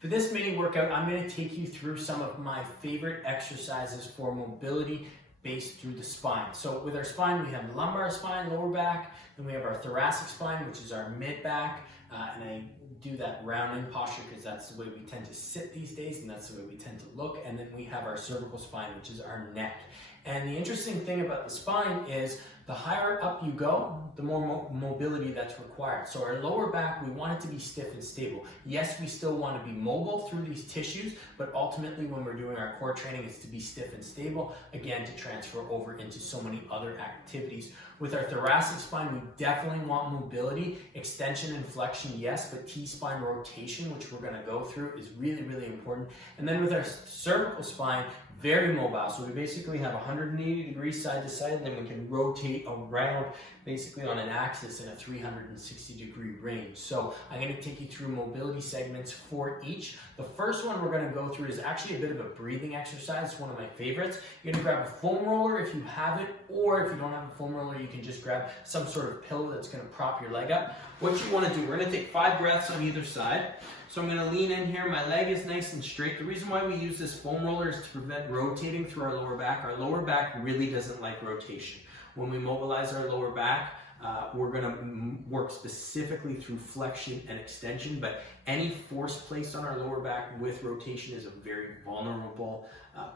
For this mini workout, I'm going to take you through some of my favorite exercises for mobility based through the spine. So with our spine, we have lumbar spine, lower back, then we have our thoracic spine, which is our mid back, and I do that rounding posture because that's the way we tend to sit these days, and that's the way we tend to look. And then we have our cervical spine, which is our neck. And the interesting thing about the spine is the higher up you go, the more mobility that's required. So our lower back, we want it to be stiff and stable. Yes, we still want to be mobile through these tissues, but ultimately when we're doing our core training, it's to be stiff and stable, again, to transfer over into so many other activities. With our thoracic spine, we definitely want mobility. Extension and flexion, yes, but T-spine rotation, which we're gonna go through, is really, really important. And then with our cervical spine, very mobile. So we basically have 180 degrees side to side, and then we can rotate around basically on an axis in a 360-degree range. So I'm going to take you through mobility segments for each. The first one we're going to go through is actually a bit of a breathing exercise. It's one of my favorites. You're going to grab a foam roller if you have it, or if you don't have a foam roller, you can just grab some sort of pillow that's going to prop your leg up. What you want to do, we're going to take 5 breaths on either side. So I'm going to lean in here. My leg is nice and straight. The reason why we use this foam roller is to prevent rotating through our lower back. Our lower back really doesn't like rotation. When we mobilize our lower back, we're going to work specifically through flexion and extension, but any force placed on our lower back with rotation is a very vulnerable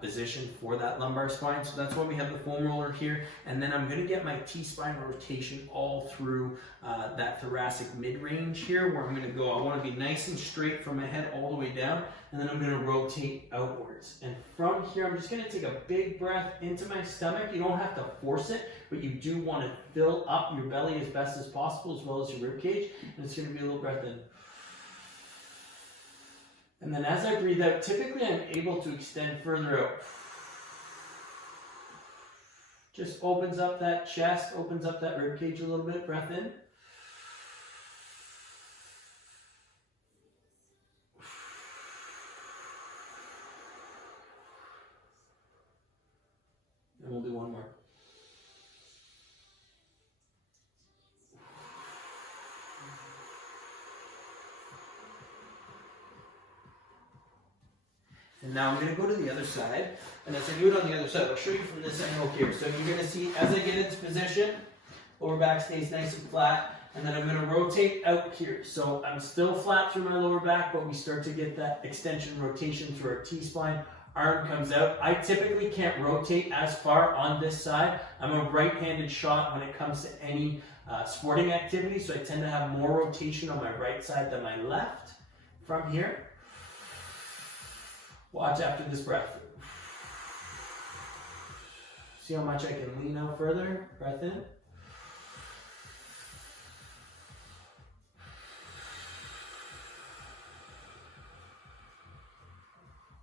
position for that lumbar spine. So that's why we have the foam roller here. And then I'm going to get my T-spine rotation all through that thoracic mid-range here, where I'm going to go. I want to be nice and straight from my head all the way down, and then I'm going to rotate outwards. And from here, I'm just going to take a big breath into my stomach. You don't have to force it, but you do want to fill up your belly as best as possible, as well as your rib cage. And it's going to be a little breath in. And then as I breathe out, typically I'm able to extend further out. Just opens up that chest, opens up that rib cage a little bit. Breath in. And we'll do one more. And now I'm going to go to the other side, and as I do it on the other side, I'll show you from this angle here. So you're going to see, as I get into position, lower back stays nice and flat, and then I'm going to rotate out here. So I'm still flat through my lower back, but we start to get that extension rotation through our T-spine. Arm comes out. I typically can't rotate as far on this side. I'm a right-handed shot when it comes to any sporting activity, so I tend to have more rotation on my right side than my left. From here, watch after this breath. See how much I can lean out further? Breath in.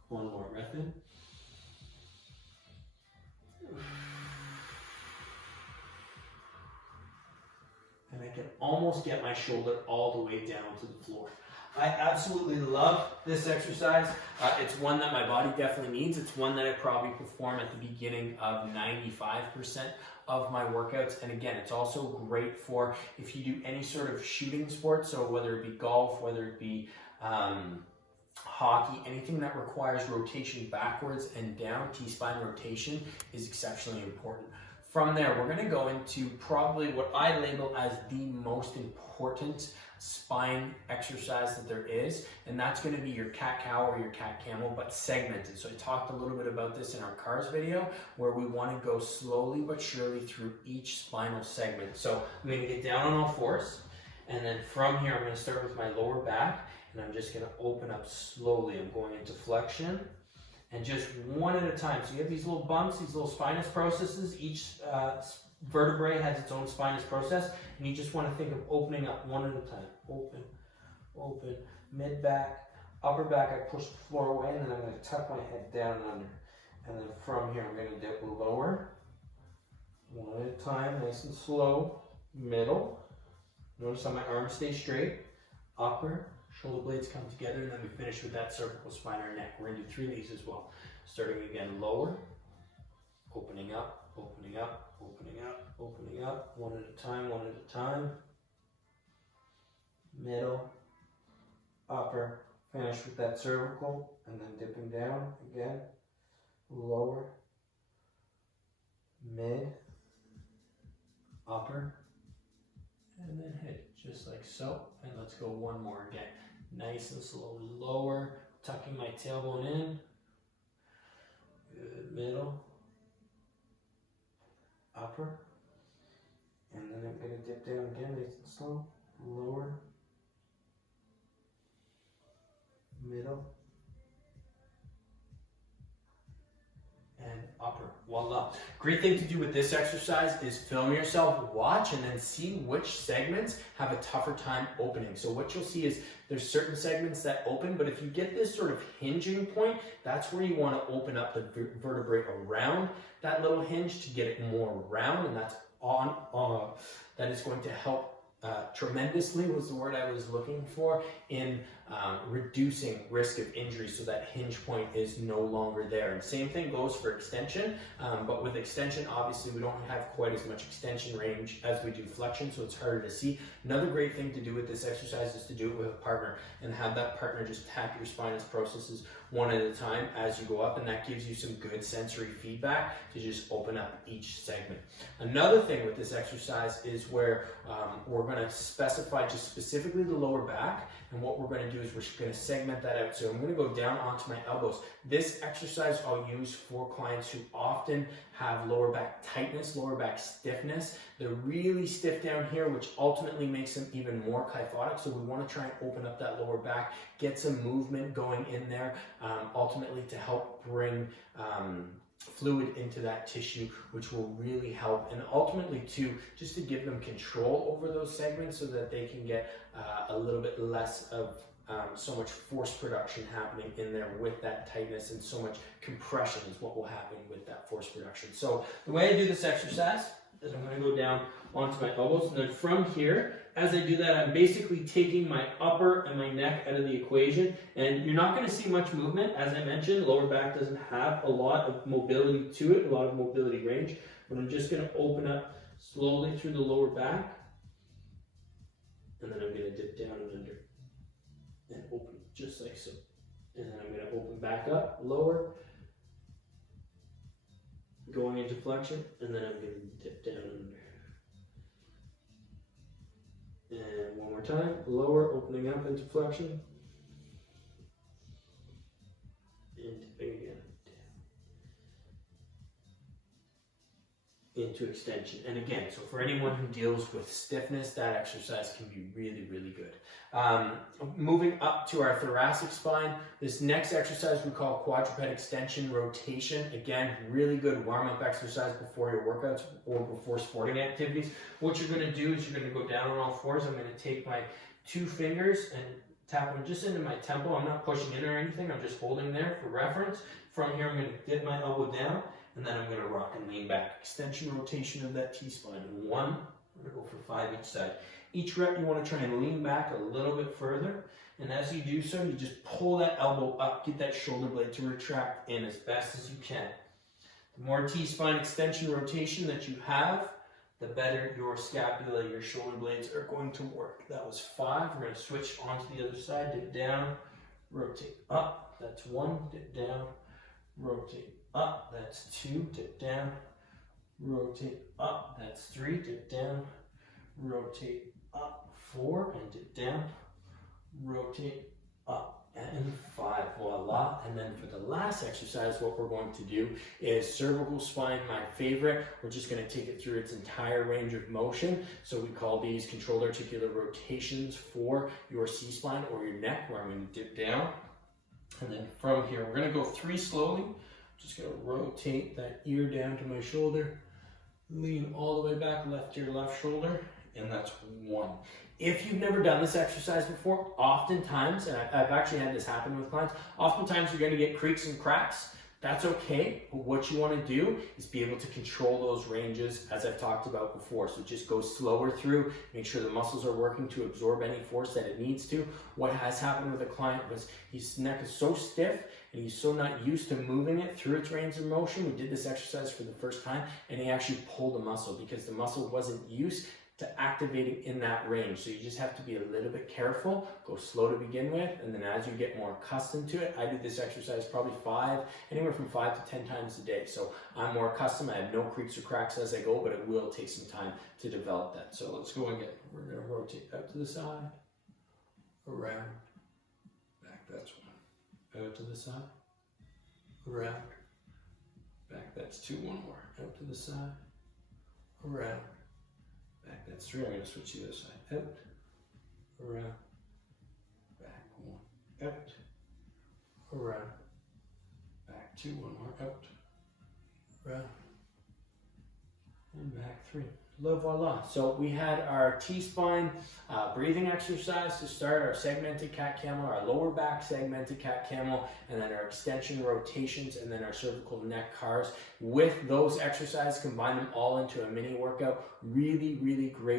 One more, breath in. And I can almost get my shoulder all the way down to the floor. I absolutely love this exercise. It's one that my body definitely needs. It's one that I probably perform at the beginning of 95% of my workouts. And again, it's also great for if you do any sort of shooting sport. So whether it be golf, whether it be hockey, anything that requires rotation backwards and down, T-spine rotation is exceptionally important. From there, we're going to go into probably what I label as the most important spine exercise that there is, and that's going to be your cat-cow or your cat-camel, but segmented. So I talked a little bit about this in our CARS video, where we want to go slowly but surely through each spinal segment. So I'm going to get down on all fours, and then from here I'm going to start with my lower back, and I'm just going to open up slowly. I'm going into flexion, and just one at a time. So you have these little bumps, these little spinous processes. Each vertebrae has its own spinous process, and you just want to think of opening up one at a time. Open, open, mid back, upper back. I push the floor away, and then I'm going to tuck my head down and under. And then from here, I'm going to dip lower, one at a time, nice and slow. Middle. Notice how my arms stay straight. Upper. Shoulder blades come together, and then we finish with that cervical spine or neck. We're going to do 3 of these as well. Starting again lower, opening up, opening up, opening up, opening up, one at a time, one at a time. Middle, upper, Finish with that cervical and then dipping down again, lower, mid, upper, and then hit just like so. And let's go one more again. Nice and slowly lower, tucking my tailbone in. Good, middle, upper, and then I'm going to dip down again, nice and slow, lower, middle, and upper. Voila. Great thing to do with this exercise is film yourself, watch, and then see which segments have a tougher time opening. So what you'll see is there's certain segments that open, but if you get this sort of hinging point, that's where you want to open up the vertebrae around that little hinge to get it more round, and that's that is going to help tremendously was the word I was looking for in reducing risk of injury, so that hinge point is no longer there. And same thing goes for extension, but with extension obviously we don't have quite as much extension range as we do flexion, so it's harder to see. Another great thing to do with this exercise is to do it with a partner and have that partner just tap your spinous processes one at a time as you go up, and that gives you some good sensory feedback to just open up each segment. Another thing with this exercise is where we're going to specify just specifically the lower back, and what we're going to do is we're going to segment that out. So I'm going to go down onto my elbows. This exercise I'll use for clients who often have lower back tightness, lower back stiffness. They're really stiff down here, which ultimately makes them even more kyphotic. So we want to try and open up that lower back, get some movement going in there, ultimately to help bring fluid into that tissue, which will really help, and ultimately just to give them control over those segments so that they can get a little bit less of so much force production happening in there with that tightness, and so much compression is what will happen with that force production. So the way I do this exercise is I'm going to go down onto my elbows, and then from here, as I do that, I'm basically taking my upper and my neck out of the equation, and you're not going to see much movement. As I mentioned, lower back doesn't have a lot of mobility to it, a lot of mobility range, but I'm just going to open up slowly through the lower back, and then I'm going to dip down and under, and open just like so. And then I'm going to open back up, lower, going into flexion, and then I'm going to dip down and under. And one more time, lower, opening up into flexion, and dipping again, down, into extension. And again, so for anyone who deals with stiffness, that exercise can be really, really good. Moving up to our thoracic spine, this next exercise we call quadruped extension rotation. Again, really good warm-up exercise before your workouts or before sporting activities. What you're going to do is you're going to go down on all fours. I'm going to take my two fingers and tap them just into my temple. I'm not pushing in or anything. I'm just holding there for reference. From here, I'm going to dip my elbow down, and then I'm going to rock and lean back. Extension rotation of that T-spine. One, I'm going to go for 5 each side. Each rep, you want to try and lean back a little bit further. And as you do so, you just pull that elbow up, get that shoulder blade to retract in as best as you can. The more T-spine extension rotation that you have, the better your scapula, your shoulder blades are going to work. That was 5. We're going to switch onto the other side. Dip down, rotate up. That's 1. Dip down, rotate up. That's 2. Dip down, rotate up. That's 3. Dip down, rotate up. 4, and dip down, rotate up, and 5. Voila. And then for the last exercise, what we're going to do is cervical spine, my favorite. We're just going to take it through its entire range of motion. So we call these controlled articular rotations for your C-spine or your neck, where I'm going to dip down. And then from here, we're going to go 3 slowly. Just going to rotate that ear down to my shoulder, lean all the way back, left ear, left shoulder, and that's 1. If you've never done this exercise before, oftentimes, and I've actually had this happen with clients, oftentimes you're going to get creaks and cracks. That's okay, but what you want to do is be able to control those ranges, as I've talked about before. So just go slower through, make sure the muscles are working to absorb any force that it needs to. What has happened with a client was his neck is so stiff and he's so not used to moving it through its range of motion. We did this exercise for the first time and he actually pulled a muscle because the muscle wasn't used to activating in that range. So you just have to be a little bit careful, go slow to begin with, and then as you get more accustomed to it, I do this exercise probably anywhere from 5 to 10 times a day. So I'm more accustomed, I have no creaks or cracks as I go, but it will take some time to develop that. So let's go again. We're gonna rotate out to the side, around, back, that's one. Out to the side, around, back, that's two, one more. Out to the side, around, back, that's three. I'm going to switch the other side. Out, around, back, one, out, around, back, two, one more, out, around, and back, three. Voila. So we had our T-spine breathing exercise to start, our segmented cat camel, our lower back segmented cat camel, and then our extension rotations, and then our cervical neck cars. With those exercises, combine them all into a mini workout. Really, really great